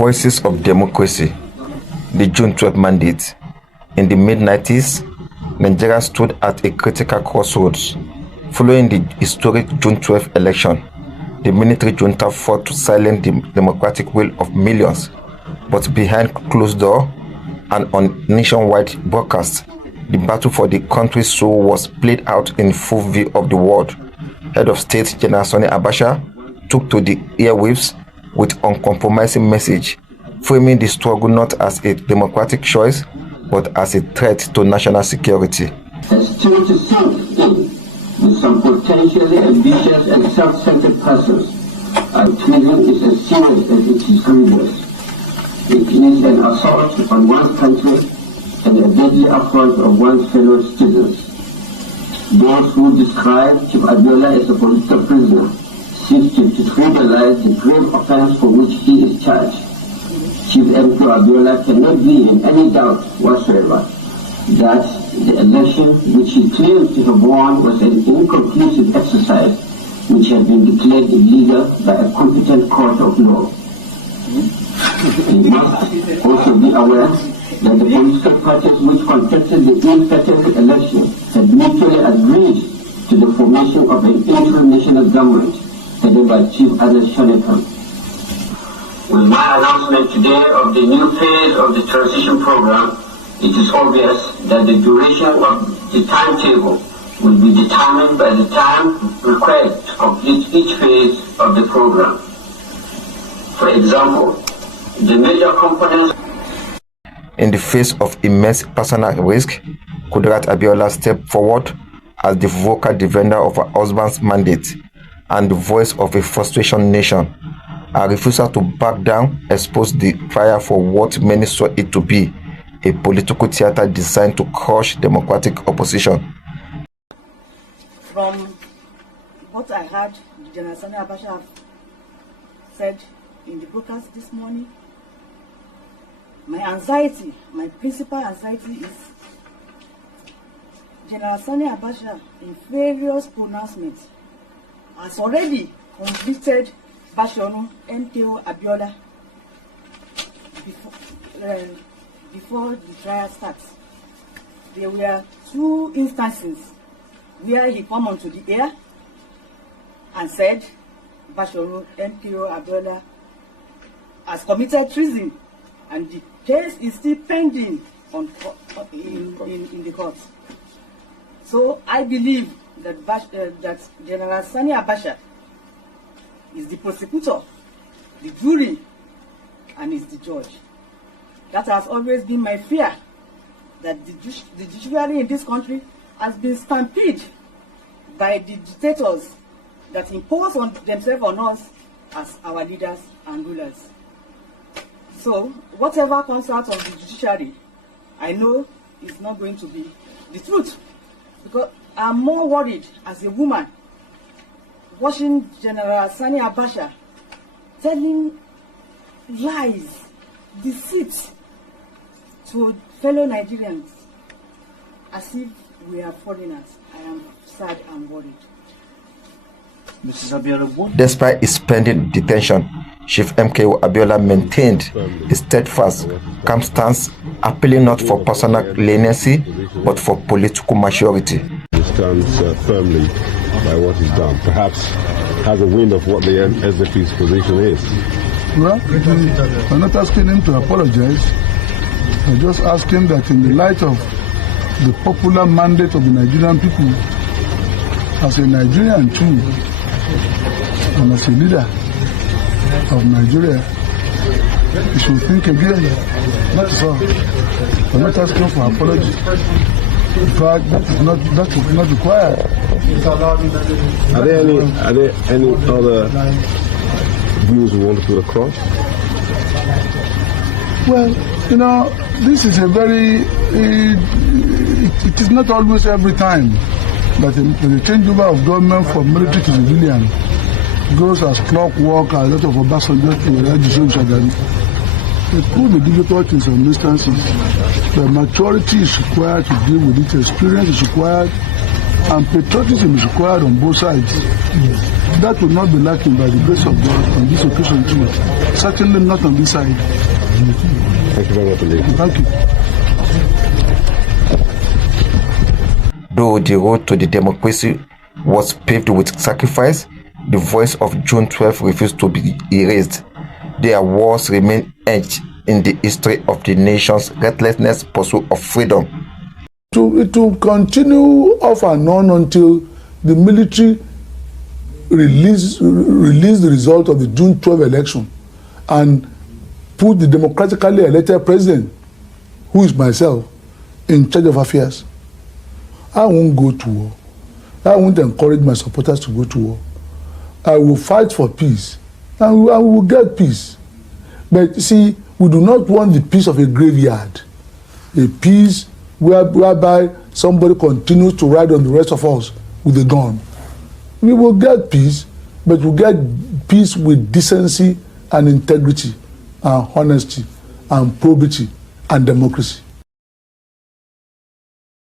Voices of democracy, the June 12 mandate. In the mid-90s, Nigeria stood at a critical crossroads. Following the historic June 12 election, the military junta fought to silence the democratic will of millions. But behind closed doors and on nationwide broadcasts, the battle for the country's soul was played out in full view of the world. Head of State General Sani Abacha took to the airwaves with uncompromising message, framing the struggle not as a democratic choice, but as a threat to national security. Has still to sink in with some potentially ambitious and self-centered persons. And treason is as serious as it is grievous. It is an assault on one's country and a deadly affront of one's fellow citizens. Those who describe Chief Abiola as a political prisoner seek to trivialize the grave offense for which he is charged. Chief M.K.O. Abiola cannot be in any doubt whatsoever that the election which he claims to have won was an inconclusive exercise which had been declared illegal by a competent court of law. He must also be aware that the political parties which contested the ill-fated election had mutually agreed to the formation of an interim national government headed by Chief Sani Abacha. With my announcement today of the new phase of the transition program, it is obvious that the duration of the timetable will be determined by the time required to complete each phase of the program. For example, the major components. In the face of immense personal risk, Kudirat Abiola stepped forward as the vocal defender of her husband's mandate and the voice of a frustration nation. Her refusal to back down exposed the fire for what many saw it to be, a political theater designed to crush democratic opposition. From what I heard General Sani Abacha said in the broadcast this morning, my anxiety, my principal anxiety is General Sani Abacha in various pronouncements has already convicted M.K.O. Abiola before the trial starts. There were two instances where he came onto the air and said M.K.O. Abiola has committed treason, and the case is still pending in the court. So I believe that that General Sani Abacha is the prosecutor, the jury, and is the judge. That has always been my fear, that the judiciary in this country has been stampeded by the dictators that impose on themselves on us as our leaders and rulers. So whatever comes out of the judiciary, I know is not going to be the truth, because I'm more worried as a woman watching General Sani Abacha telling lies, deceit to fellow Nigerians as if we are foreigners. I am sad and worried. Despite his pending detention, Chief M.K.O. Abiola maintained a steadfast, calm stance, appealing not for personal leniency, but for political maturity. He stands firmly by what he's done. Perhaps has a wind of what the SDP's position is. Well, I'm not asking him to apologize. I just ask him that in the light of the popular mandate of the Nigerian people, as a Nigerian too, and as a leader of Nigeria, he should think again. That's all. I'm not asking for apology. In fact, that is not required. Are there any other views you want to put across? Well, you know, this is a very, it is not always every time that the changeover of government from military to civilian goes as clockwork, a lot of Obasanjo to Edison Shagari. It could be difficult in some instances, but maturity is required to deal with it, experience is required, and patriotism is required on both sides. That will not be lacking by the grace of God on this occasion too. Certainly not on this side. Thank you very much, indeed. Thank you. Though the road to the democracy was paved with sacrifice, the voice of June 12 refused to be erased. Their wars remain etched in the history of the nation's relentless pursuit of freedom. It will continue off and on until the military release the result of the June 12 election and put the democratically elected president, who is myself, in charge of affairs. I won't go to war. I won't encourage my supporters to go to war. I will fight for peace, and we will get peace. But see, we do not want the peace of a graveyard, a peace whereby somebody continues to ride on the rest of us with a gun. We will get peace, but we'll get peace with decency and integrity and honesty and probity and democracy.